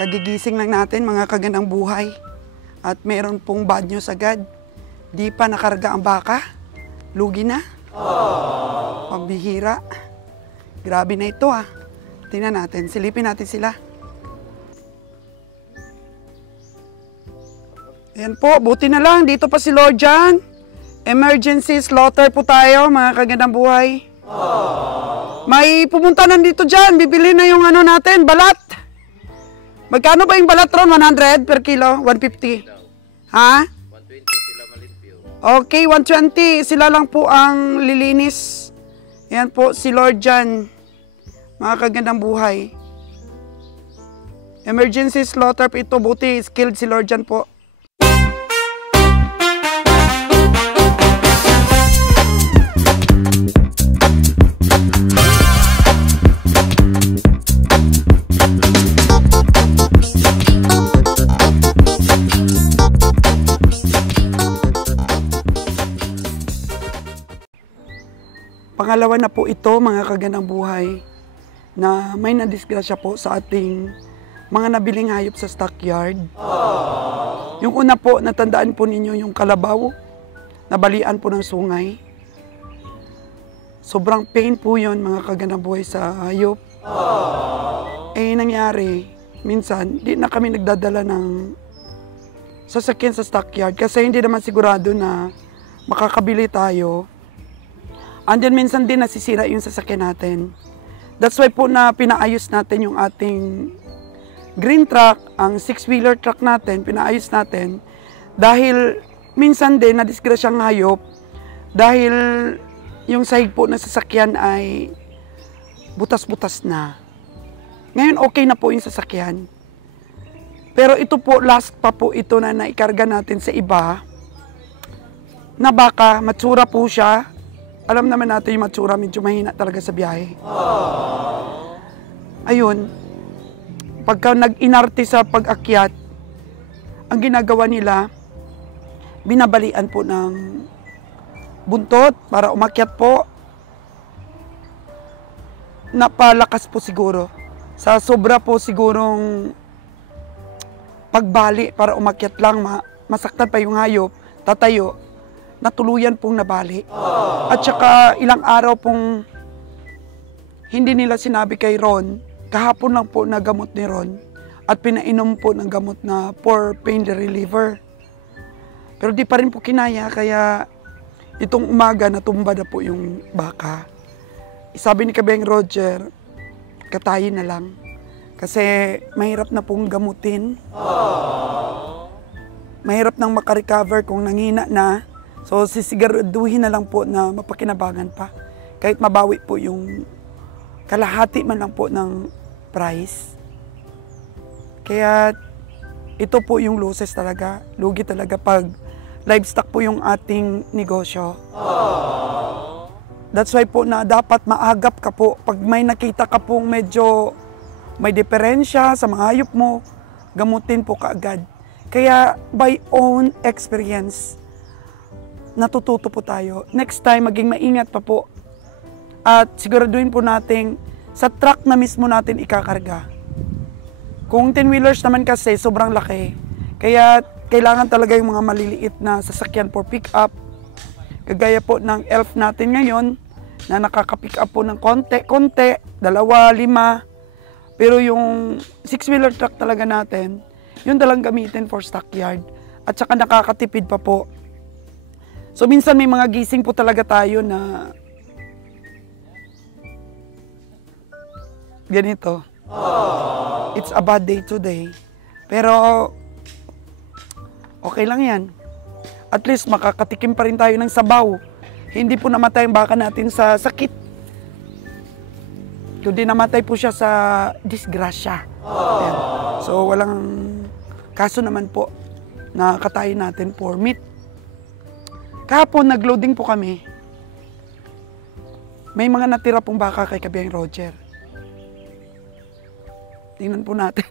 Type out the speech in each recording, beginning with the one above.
Kagigising lang natin mga kagandang buhay. At meron pong bad news agad. Di pa nakarga ang baka. Lugi na. Pambihira. Grabe na ito ah. Tingnan natin. Silipin natin sila. Ayan po. Buti na lang. Dito pa si Lord John. Emergency slaughter po tayo mga kagandang buhay. May pumunta nandito dyan. Bibili na yung ano natin. Balat. Magkano ba yung balat ron? 100 per kilo? 150? Ha? 120 sila malimpyo. Okay, 120. Sila lang po ang lilinis. Yan po si Lord John. Mga kagandang buhay. Emergency slaughter po ito. Buti, skilled si Lord John po. Pangalawa na po ito, mga kagandang buhay, na may nadisgrasya po sa ating mga nabiling hayop sa stockyard. Yung una po, natandaan po ninyo yung kalabaw, nabalian po ng sungay. Sobrang pain po yun, mga kagandang buhay, sa hayop. Eh, nangyari, minsan, di na kami nagdadala ng sasakyan sa stockyard kasi hindi naman sigurado na makakabili tayo. Andyan minsan din nasisira yung sasakyan natin. That's why po na pinaayos natin yung ating green truck, ang 6-wheeler truck natin, pinaayos natin. Dahil minsan din nadisgrasyang hayop, dahil yung sahig po ng sasakyan ay butas-butas na. Ngayon okay na po yung sasakyan. Pero ito po, last pa po ito na naikarga natin sa iba, na baka matsura po siya. Alam naman natin yung matsura, medyo mahina talaga sa biyahe. Ayun, pagka nag-inarte sa pag-akyat, ang ginagawa nila, binabalian po ng buntot para umakyat po. Napalakas po siguro. Sa sobra po sigurong pagbali para umakyat lang, masaktan pa yung hayop, tatayo, natuluyan pong nabali. At saka ilang araw pong hindi nila sinabi kay Ron, kahapon lang po na gamot ni Ron at pinainom po ng gamot na for pain reliever. Pero di pa rin po kinaya, kaya itong umaga natumba na po yung baka. Sabi ni Kabeng Roger, katayin na lang kasi mahirap na pong gamutin. Mahirap nang makarecover kung nanghina na. So, sisiguraduhin na lang po na mapakinabangan pa. Kahit mabawi po yung kalahati man lang po ng price. Kaya, ito po yung losses talaga. Lugi talaga pag livestock po yung ating negosyo. That's why po na dapat maagap ka po. Pag may nakita ka pong medyo may diferensya sa mga hayop mo, gamutin po kaagad. Kaya, by own experience, natututo po tayo. Next time, maging maingat pa po. At siguraduhin po natin sa truck na mismo natin ikakarga. Kung 10-wheelers naman kasi, sobrang laki. Kaya kailangan talaga yung mga maliliit na sasakyan for pick-up. Kagaya po ng ELF natin ngayon, na nakaka-pick up po ng konti, 2, 5. Pero yung 6-wheeler truck talaga natin, yun talang gamitin for stockyard. At saka nakakatipid pa po. So minsan may mga gising po talaga tayo na ganito. It's a bad day today. Pero okay lang yan. At least makakatikim pa rin tayo ng sabaw. Hindi po namatay ang baka natin sa sakit. Kundi namatay po siya sa disgrasya. Ayan. So walang kaso naman po na katayin natin for meat. Kahapon, nag-loading po kami. May mga natira pong baka kay Kabeng Roger. Tingnan po natin.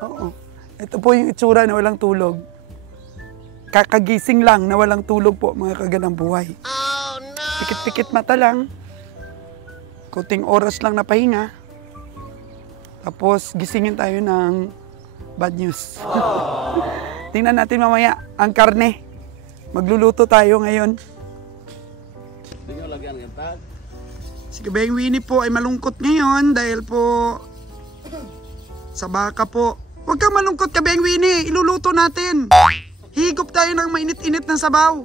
Oo. Ito po yung itsura na walang tulog. Kakagising lang na walang tulog po, mga kagandang buhay. Oh, no! Pikit-pikit mata lang. Kuting oras lang na pahinga. Tapos gisingin tayo ng bad news. Tingnan natin mamaya ang karne. Magluluto tayo ngayon. Hindi nyo lagyan ng tag. Si Kabayang Winnie po ay malungkot ngayon dahil po sa baka po. Huwag kang malungkot, Kabayang Winnie. Iluluto natin. Higop tayo ng mainit-init na sabaw.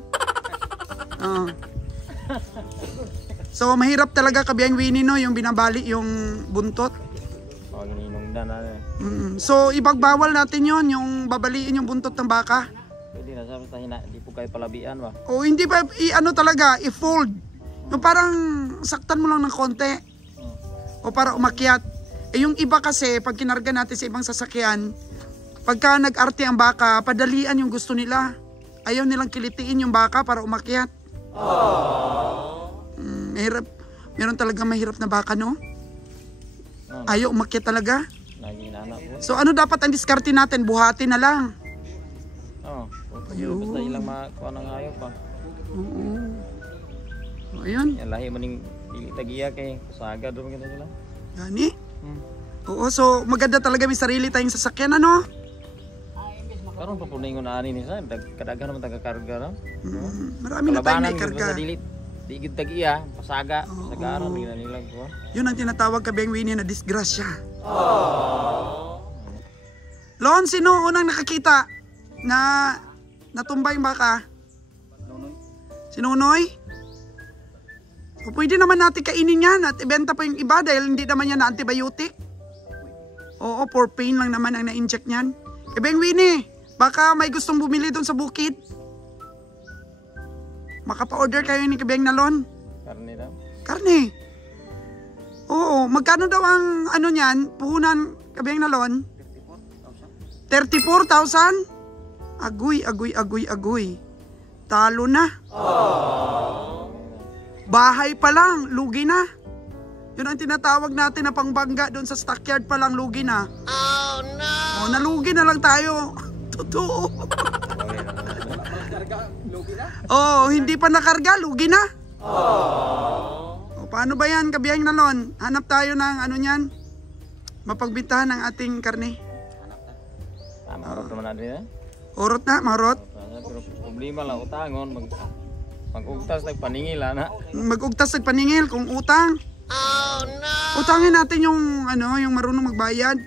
So mahirap talaga, Kabayang Winnie, no, yung binabali yung buntot. So ibagbawal natin yon, yung babaliin yung buntot ng baka. Pwede na sabi tayo na, hindi po kayo palabian ba? O hindi pa, ano talaga, i-fold. Yung parang saktan mo lang ng konti. O para umakyat. Eh yung iba kasi, pag kinarga natin sa ibang sasakyan, pagka nag-arte ang baka, padalian yung gusto nila. Ayaw nilang kilitiin yung baka para umakyat. Mahirap. Meron talaga mahirap na baka, no? Ayaw umakyat talaga. So ano dapat ang diskarte natin? Buhati na lang. Basta ilang makuha ng ayaw pa. Ayun. Yan lahi mo ning dili tagiya kay kusaga doon ganda nila. Gani? Oo, so maganda talaga may sarili tayong sasakyan, ano? Karon pa po ningon ani ni sa kadaghan naman taga-karga na. Marami na tayong may karga. Di gid tagiya, pasaga, sagaran nila ko. Yun ang tinatawag, Kabayang Winnie, na disgrasya. Lon, sino unang nakakita na natumba yung baka? Si Nunoy? So, pwede naman natin kainin yan at ibenta pa yung iba dahil hindi naman yan na antibiotic. Oo, for pain lang naman ang na-inject niyan. Kabayang Winnie, baka may gustong bumili doon sa bukid. Makapa-order kayo ni Kabayang Nalon. Karne daw? Karne. Oo, magkano daw ang ano niyan, puhunan, Kabayang Nalon? 34,000? Agoy. Talo na. Bahay pa lang, lugi na. Yun ang tinatawag natin na pangbangga doon sa stockyard pa lang, lugi na. Oh no! O, nalugi na lang tayo. Totoo. Oh, hindi pa nakarga, lugi na. O, paano ba yan, Kabayang Nalon? Hanap tayo ng ano niyan, mapagbintahan ng ating karne. Marot naman natin Orot na, marot. Pero problema lang, utangon. Mag-ugtas nagpaningil na. Mag-ugtas nagpaningil kung utang. Oh no! Utangin natin yung ano, yung marunong magbayad.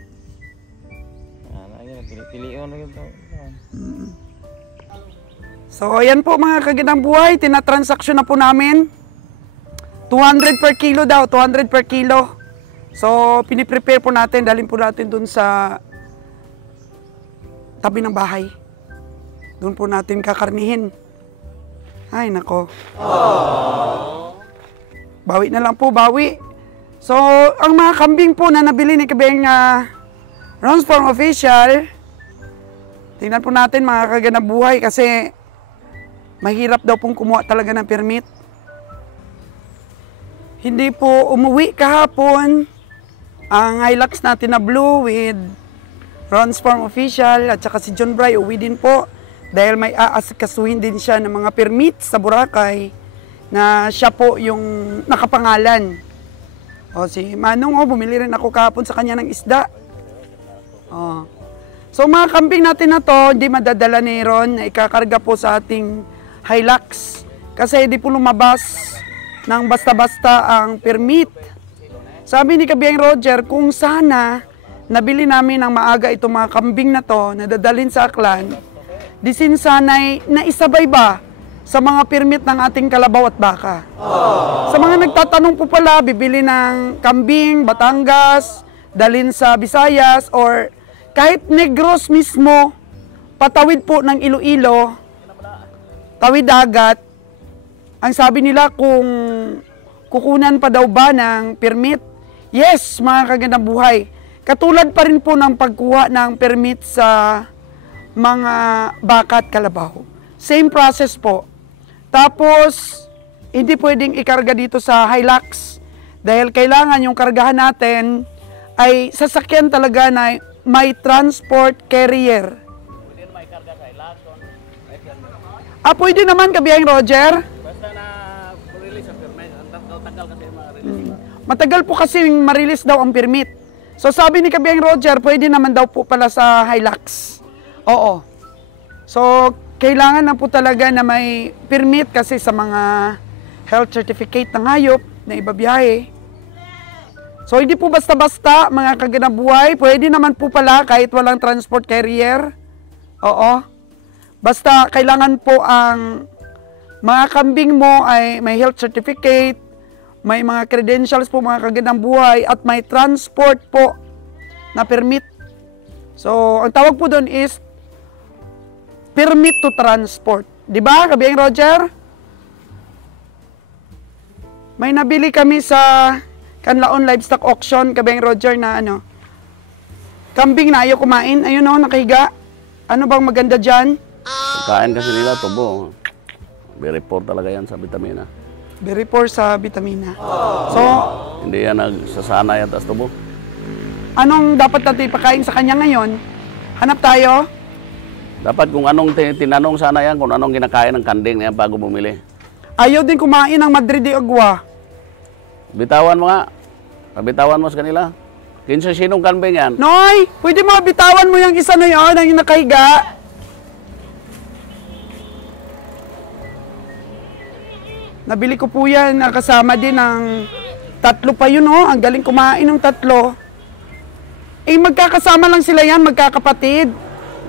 Pili-pilion na yun. So ayan po mga kagandang buhay, tinatransaksyon na po namin. 200 per kilo daw, 200 per kilo. So piniprepare po natin, dalhin po natin dun sa tabi ng bahay. Doon po natin kakarnihin. Ay nako. Bawi na lang po, bawi. So ang mga kambing po na nabili ni Kabayang Ron's Farm Official, tingnan po natin mga kagandang buhay kasi mahirap daw pong kumuha talaga ng permit. Hindi po umuwi kahapon ang Hilux natin na blue with Ron's Farm Official at saka si John Bry uwi din po dahil may aasikasuhin din siya ng mga permit sa Boracay na siya po yung nakapangalan. O si Manong, bumili rin ako kahapon sa kanya ng isda. So mga kambing natin na to, hindi madadala ni Ron na ikakarga po sa ating Hilux kasi hindi po lumabas ng basta-basta ang permit. Sabi ni Kabayang Roger, kung sana nabili namin ng maaga itong mga kambing na to na dadalhin sa Aklan, disin sana'y naisabay ba sa mga permit ng ating kalabaw at baka. Sa mga nagtatanong po pala, bibili ng kambing, Batangas, dalhin sa Visayas, or kahit Negros mismo, patawid po ng Iloilo, tawid dagat, ang sabi nila kung kukunan pa daw ba ng permit, yes, mga kagandang buhay. Katulad pa rin po ng pagkuha ng permit sa mga baka at kalabaw. Same process po. Tapos, hindi pwedeng ikarga dito sa Hilux dahil kailangan yung kargahan natin ay sasakyan talaga na may transport carrier. Pwede naman ikarga sa Hilux. Pwede naman, Kabayang Roger? Basta na release sa permit. Ang tagal kasi mga release. matagal po kasi marilis daw ang permit. So sabi ni Kabiyang Roger, pwede naman daw po pala sa Hilux. Oo. So kailangan na po talaga na may permit kasi sa mga health certificate ng hayop na ibabiyahe. So hindi po basta-basta mga kaganabuhay, pwede naman po pala kahit walang transport carrier. Oo. Basta kailangan po ang mga kambing mo ay may health certificate, may mga credentials po mga kaganabuhay at may transport po na permit. So ang tawag po doon is permit to transport. Di ba, Kabiyang Roger? May nabili kami sa Kanlaon Livestock Auction, Kabiyang Roger, na ano, kambing na ayaw kumain. Ayun o, nakahiga. Ano bang maganda dyan? Kain kasi nila tubo. Very poor talaga yan sa vitamina. Very poor sa vitamina. So, Hindi yan nagsasana yan tas tubo. anong dapat natin ipakain sa kanya ngayon? Hanap tayo? Dapat kung anong tinanong sana yan, kung anong kinakain ng kanding na yan bago bumili. Ayaw din kumain ng Madrid de Agua. Bitawan mo nga. Pabitawan mo sa kanila. Kinsa sinong kambing yan? Noy, pwede mo bitawan mo yung isa na yun, yung nakahiga. Nabili ko po yan, nakasama din ng 3 pa yun, oh. Ang galing kumain ng 3. Eh, magkakasama lang sila yan, magkakapatid.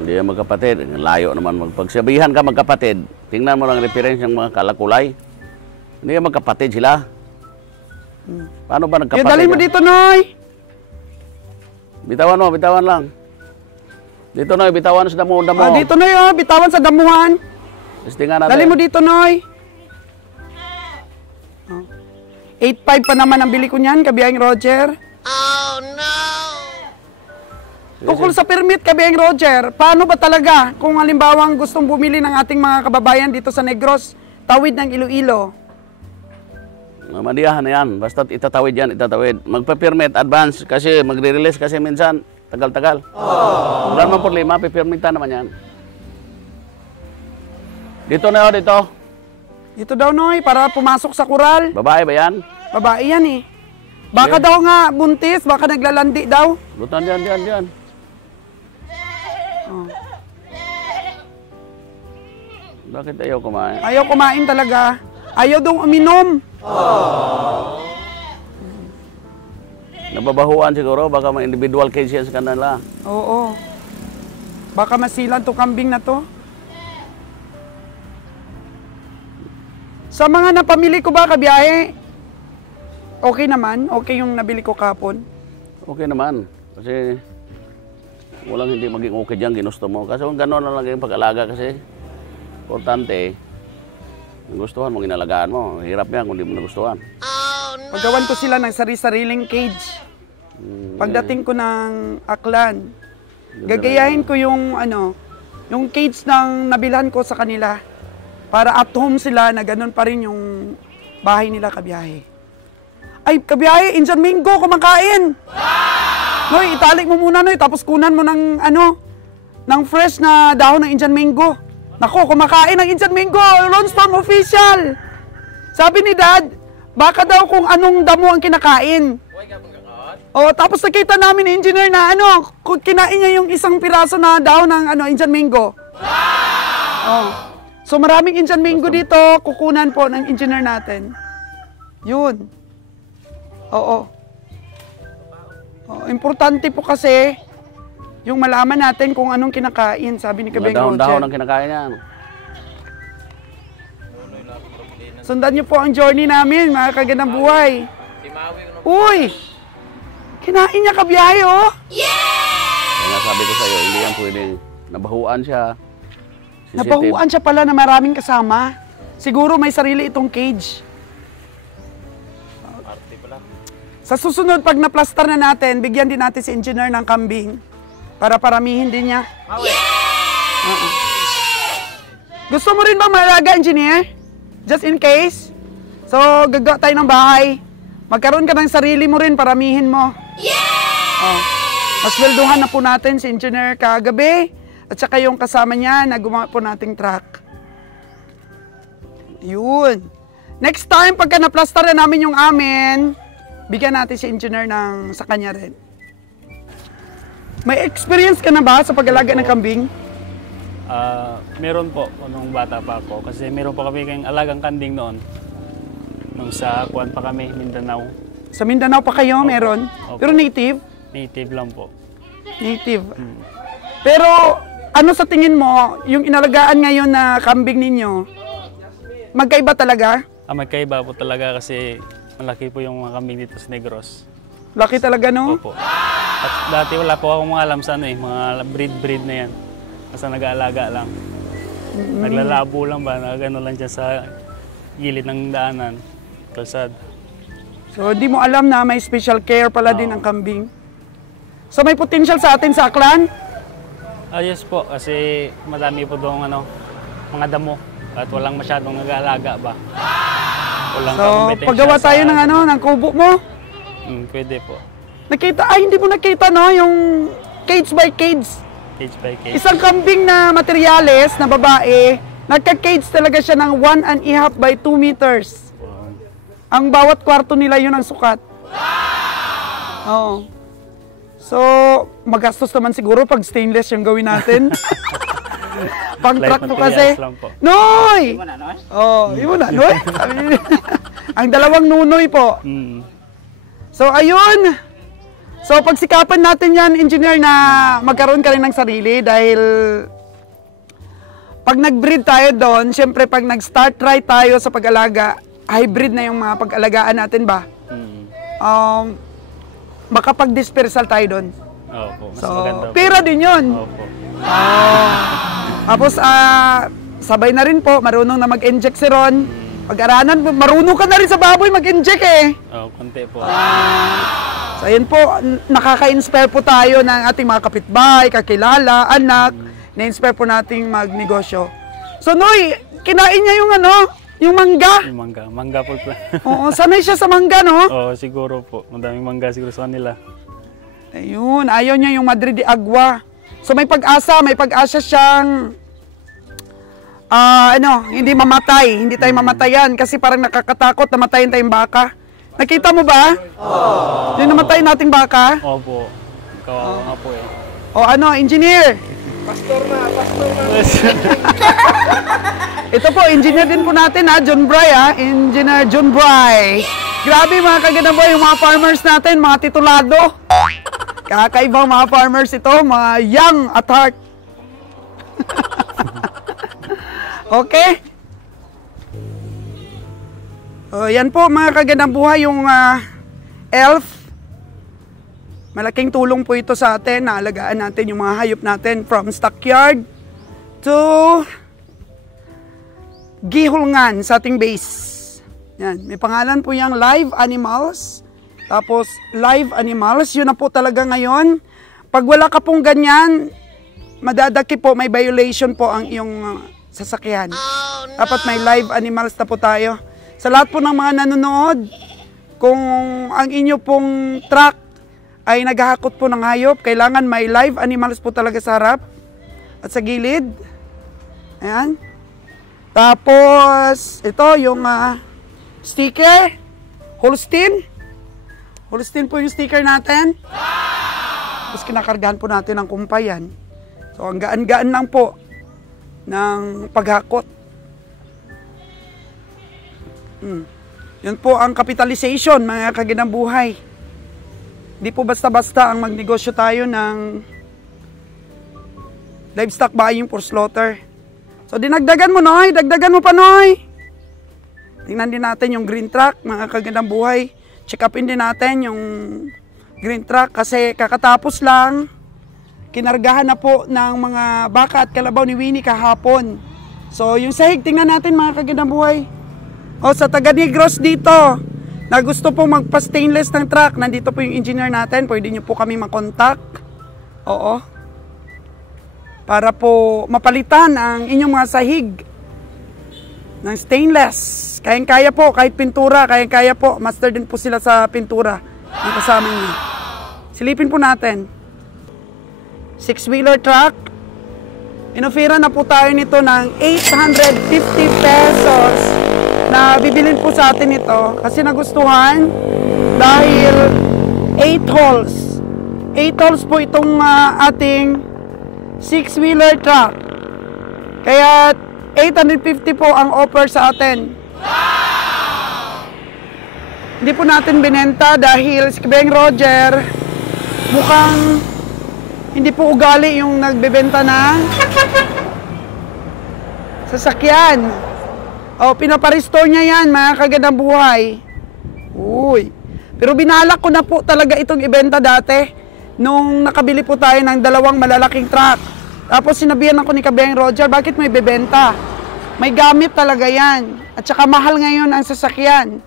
Hindi yan magkapatid. Layo naman. Pagsabihan ka magkapatid, tingnan mo lang reference ng mga kalakulay. Hindi yan magkapatid sila. Paano ba nagkapatid? Yung dali mo dito, Noy. Bitawan lang. Dito, Noy, bitawan sa damo. Ah, dito, Noy, oh. Bitawan sa damuhan. Testingan natin. Dali mo dito, Noy. Oh. 8.5 pa naman ang bili ko niyan, Kabiyang Roger. Tungkol sa permit, Kabiyang Roger, paano ba talaga kung halimbawang gustong bumili ng ating mga kababayan dito sa Negros, tawid ng Iloilo? Madiyahan na yan. Basta itatawid yan, itatawid. Magpa-permit, advance, kasi magre-release kasi minsan, tagal-tagal. Wala naman problema, pipirmitan naman yan. Dito na yun, dito. Dito daw, Noy, para pumasok sa kural. Babae ba yan? Babae yan eh. Baka daw nga buntis, baka naglalandi daw. Lutan dyan. Oh. Bakit ayaw kumain? Ayaw kumain talaga. Ayaw daw uminom. Nababahuan siguro, baka may individual case yan sa kanila. Oo. Baka masilan to kambing na to. Sa mga napamili ko ba, kabiyahe, okay naman? Okay yung nabili ko kapon? Okay naman. Kasi walang hindi maging okay dyan, ginusto mo. Kasi kung gano'n na lang yung pag-alaga kasi, importante, gustuhan mo, inalagaan mo. Hirap yan kung di mo nagustuhan. Paggawan ko sila ng sari-sariling cage. Pagdating ko ng Aklan, gagayahin ko yung yung cage ng nabilhan ko sa kanila para at home sila na ganun pa rin yung bahay nila, kabiyahe. Ay, kabiyahe, Indian Mango, kumakain! Noy, italik mo muna, Noy, tapos kunan mo ng ng fresh na dahon ng Indian Mango. Nako, kumakain ng Indian Mango, Lone Storm official! Sabi ni Dad, baka daw kung anong damo ang kinakain. Oh, tapos nakita namin ni engineer na kinain niya yung isang piraso na dahon ng Indian Mango. Oh. So maraming Indian Mango dito, kukunan po ng engineer natin. Yun. Oo. Oh, importante po kasi yung malaman natin kung anong kinakain, sabi ni Kabeng Roger. Dahon-dahon ang kinakain yan. Sundan niyo po ang journey namin, mga kaganang buhay. Uy! Kinain niya, kabiyahe, oh! Kaya sabi ko sa'yo, hindi yan pwedeng nabahuan siya. Sensitive. Nabahuan siya pala na maraming kasama. Siguro may sarili itong cage. Sa susunod, pag naplastar na natin, bigyan din natin si engineer ng kambing para paramihin din niya. Gusto mo rin ba malaga, engineer? Just in case? So, gagawa tayo ng bahay. Magkaroon ka ng sarili mo rin, paramihin mo. Mas welduhan na po natin si engineer kagabi at saka yung kasama niya na gumawa po nating truck. Yun. Next time, pagka naplastar na namin yung amin, bigyan natin si engineer ng sa kanya rin. May experience ka na ba sa pag-alaga ng kambing? Meron po nung bata pa ako kasi meron pa kami kayong alagang kambing noon. Nung sa Kuan pa kami, Mindanao. Sa Mindanao pa kayo, meron? Opo. Pero native? Native lang po. Native. Pero ano sa tingin mo, yung inalagaan ngayon na kambing ninyo, magkaiba talaga? Magkaiba po talaga kasi malaki po yung mga kambing dito sa Negros. Laki talaga, no? Opo. At dati wala po akong mga alam sa ano mga breed na yan. Basta nag-aalaga lang. Naglalabo lang ba, nagano lang dyan sa gilid ng daanan, kalsada. So, di mo alam na may special care pala din ang kambing. So, may potential sa atin sa Aklan? Yes po, kasi madami po doon mga damo at walang masyadong nag-aalaga ba. Walang So, kompetensya paggawa tayo sa- ng kubo mo. Pwede po. Nakita, hindi mo nakita, no? Yung cage by cage. Cage by cage. Isang kambing na materyales na babae, nagka-cage talaga siya ng 1.5 by 2 meters. Ang bawat kwarto nila yun ang sukat. Oo. So, magastos naman siguro pag stainless yung gawin natin. Pang Light truck mo kasi. materials lang po. Noy! Oh, imo na, Noy? Ang dalawang nunoy po. So, ayun. So, pagsikapan natin yan, engineer, na magkaroon ka rin ng sarili dahil pag nag-breed tayo doon, syempre pag nag-start try tayo sa pag-alaga, hybrid na yung mga pag-alagaan natin ba? Makapag-dispersal tayo doon. Opo, mas So, maganda po. pera din yun. Opo. Tapos, sabay na rin po, marunong na mag-inject si Ron. Pag-aranan, marunong ka na rin sa baboy mag-inject eh. Konti po. So, ayun po, nakaka-inspire po tayo ng ating mga kapitbahay, kakilala, anak, na-inspire po nating magnegosyo. So, Noy, kinain niya yung yung mangga. Yung mangga. Mangga po. Oo, sanay siya sa mangga, no? Oo, siguro po. Madaming mangga siguro sa kanila. Ayun, ayaw niya yung Madrid de Agua. So, may pag-asa siyang, hindi mamatay. Hindi tayo mamatayan kasi parang nakakatakot na matayin tayong baka. Nakita mo ba? Yung namatay nating baka? Opo. Kawawa nga po eh. O engineer? Pastor na. Ito po, engineer din po natin John Bry Engineer John Bry. Grabe mga kaganda boy, yung mga farmers natin, mga titulado. Kakaibang mga farmers ito, mga young at heart. Okay? Yan po mga kagandang buhay yung elf. Malaking tulong po ito sa atin, naalagaan natin yung mga hayop natin from stockyard to gihulngan sa ating base. Yan, may pangalan po yung live animals. Tapos live animals, yun na po talaga ngayon. Pag wala ka pong ganyan, madadaki po, may violation po ang iyong sasakyan. Dapat may live animals na po tayo. Sa lahat po ng mga nanonood, kung ang inyo pong truck ay naghahakot po ng hayop, kailangan may live animals po talaga sa harap at sa gilid. Ayan. Tapos, ito yung sticker, Holstein. Holstein po yung sticker natin. Tapos kinakargahan po natin ng kumpayan. So, ang gaan-gaan lang po ng paghakot. Yun po ang capitalization, mga kaginang buhay. Hindi po basta-basta ang magnegosyo tayo ng livestock buying for slaughter. So, dinagdagan mo, Noy. Dagdagan mo pa, Noy. Tingnan din natin yung green truck, mga kagandang buhay. Check upin din natin yung green truck kasi kakatapos lang, kinargahan na po ng mga baka at kalabaw ni Winnie kahapon. So, yung sahig, tingnan natin mga kagandang buhay. O, sa taga Negros dito, na gusto pong magpa-stainless ng truck, nandito po yung engineer natin, pwede nyo po kami makontak. Oo. Para po mapalitan ang inyong mga sahig ng stainless. Kayang-kaya po, kahit pintura, kayang-kaya po. Master din po sila sa pintura ng kasama niya. Silipin po natin. 6-wheeler truck. Inofera na po tayo nito ng 850 pesos na bibilin po sa atin ito kasi nagustuhan dahil 8 holes. 8 holes po itong ating 6-wheeler truck. Kaya 850 po ang offer sa atin. Hindi po natin binenta dahil si Kabeng Roger mukhang hindi po ugali yung nagbebenta ng sasakyan. O, pinaparestore niya yan, mga kagandang buhay. Uy. Pero binalak ko na po talaga itong ibenta dati nung nakabili po tayo ng 2 malalaking truck. Tapos sinabihan ako ni Kabeng Roger, bakit may bebenta? May gamit talaga yan. At saka mahal ngayon ang sasakyan.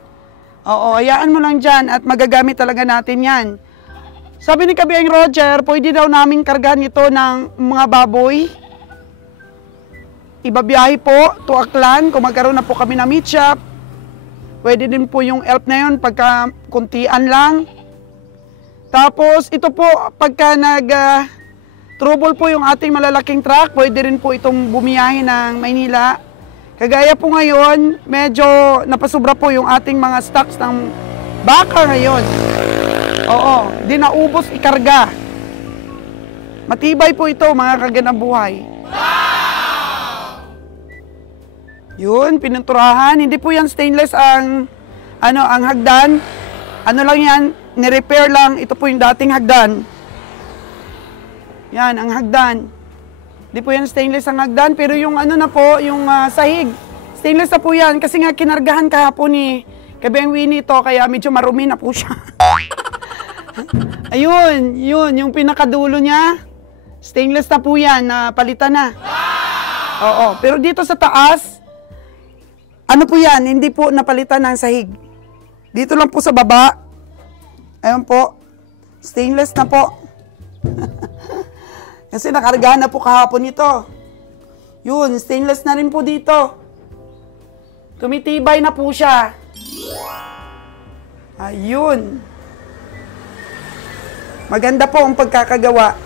Oo, hayaan mo lang dyan at magagamit talaga natin yan. Sabi ni Kabeng Roger, pwede daw naming kargahan ito ng mga baboy. Ibabiyahe po to Aklan kung magkaroon na po kami na meat shop. Pwede din po yung help na yun pagka kuntian lang. Tapos ito po pagka trouble po yung ating malalaking truck, pwede rin po itong bumiyahe ng Maynila. Kagaya po ngayon, medyo napasubra po yung ating mga stocks ng baka ngayon. Oo, di naubos ikarga. Matibay po ito, mga kagandang buhay. Yun, pininturahan. Hindi po yan stainless ang hagdan. Ano lang yan, ni-repair lang. Ito po yung dating hagdan. Yan, ang hagdan. Hindi po yan stainless ang hagdan, pero yung na po, yung sahig. Stainless na po yan kasi nga kinargahan kahapon ni Kabeng Winnie ito, kaya medyo marumi na po siya. Ayun, yun, yung pinakadulo niya, stainless na po yan, palitan na. Oo, pero dito sa taas, ano po yan, hindi po napalitan ng sahig. Dito lang po sa baba, ayun po, stainless na po. Kasi nakargahan na po kahapon ito. Yun, stainless na rin po dito. Tumitibay na po siya. Ayun. Maganda po ang pagkakagawa.